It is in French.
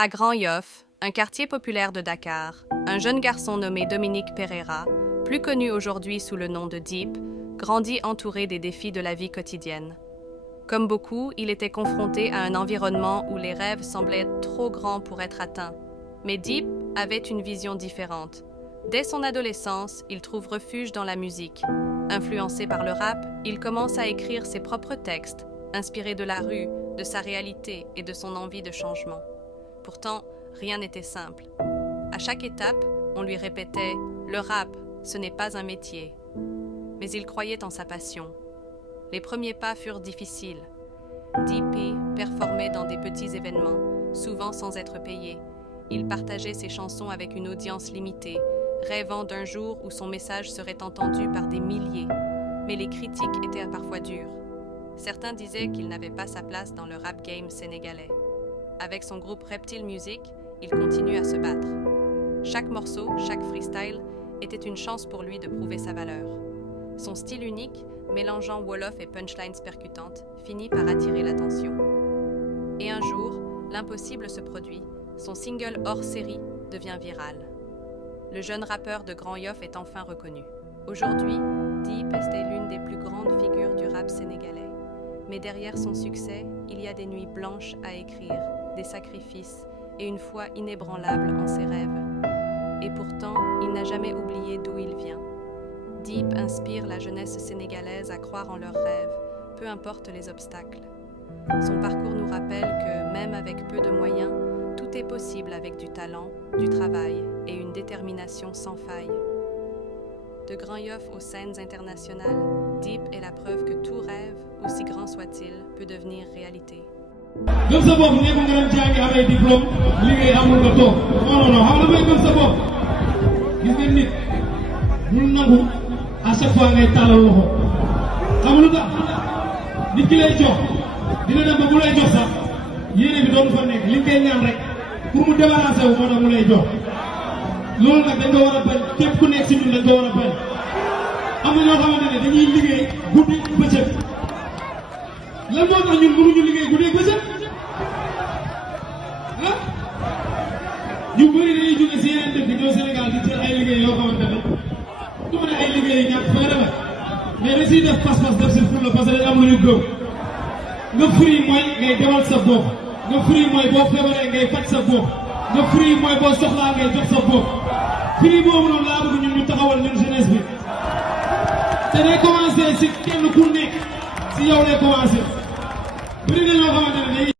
À Grand Yoff, un quartier populaire de Dakar, un jeune garçon nommé Dominique Pereira, plus connu aujourd'hui sous le nom de Deep, grandit entouré des défis de la vie quotidienne. Comme beaucoup, il était confronté à un environnement où les rêves semblaient trop grands pour être atteints. Mais Deep avait une vision différente. Dès son adolescence, il trouve refuge dans la musique. Influencé par le rap, il commence à écrire ses propres textes, inspirés de la rue, de sa réalité et de son envie de changement. Pourtant, rien n'était simple. À chaque étape, on lui répétait « Le rap, ce n'est pas un métier ». Mais il croyait en sa passion. Les premiers pas furent difficiles. DP performait dans des petits événements, souvent sans être payé. Il partageait ses chansons avec une audience limitée, rêvant d'un jour où son message serait entendu par des milliers. Mais les critiques étaient parfois dures. Certains disaient qu'il n'avait pas sa place dans le rap game sénégalais. Avec son groupe Reptile Music, il continue à se battre. Chaque morceau, chaque freestyle était une chance pour lui de prouver sa valeur. Son style unique, mélangeant wolof et punchlines percutantes, finit par attirer l'attention. Et un jour, l'impossible se produit. Son single hors série devient viral. Le jeune rappeur de Grand Yoff est enfin reconnu. Aujourd'hui, Deep est l'une des plus grandes figures du rap sénégalais. Mais derrière son succès, il y a des nuits blanches à écrire, des sacrifices et une foi inébranlable en ses rêves. Et pourtant, il n'a jamais oublié d'où il vient. Deep inspire la jeunesse sénégalaise à croire en leurs rêves, peu importe les obstacles. Son parcours nous rappelle que, même avec peu de moyens, tout est possible avec du talent, du travail et une détermination sans faille. De Grand Yoff aux scènes internationales, Deep est la preuve que tout rêve, aussi grand soit-il, peut devenir réalité. gëm sa bopp nekkul nga dem jàngi amee diplôme liggéey amul nga toog non xam nga may gëm sa bopp gis nga nit bul nangu à chaque fois ngay tàllal loxo xam nga lu tax nit ki lay jox dina dem ba bu lay jox sax yéene bi doon fa nekk li ngay ñaan rek pour mu débarrasser wu moo tax mu lay jox loolu nag dañ ko war a bañ képp ku nekk si ñun dañ ko war a bañ am na ñoo xamante ne dañuy liggéey guddi bëccëg lan moo tax ñun mënuñu liggéey guddi bëccëg ah ñu bëri dañuy jóge si yeneen dëkk ñëw Sénégal di jël ay liggéey yoo xamante ne du ma ne ay liggéey yi ñàkk fayda la mais da siy def pas-pas def si fulla parce que dañ am lu ñu gëm nga free mooy ngay demal sa bopp nga free mooy boo feebaree ngay faj sa bopp nga free mooy boo soxlaa ngay jox sa bopp free boobu noonu laa bëgg ñun ñu taxawal ñun jeunesse bi te day commencé si kenn ku nekk si yow lay commencé bëri na ñoo xamante ne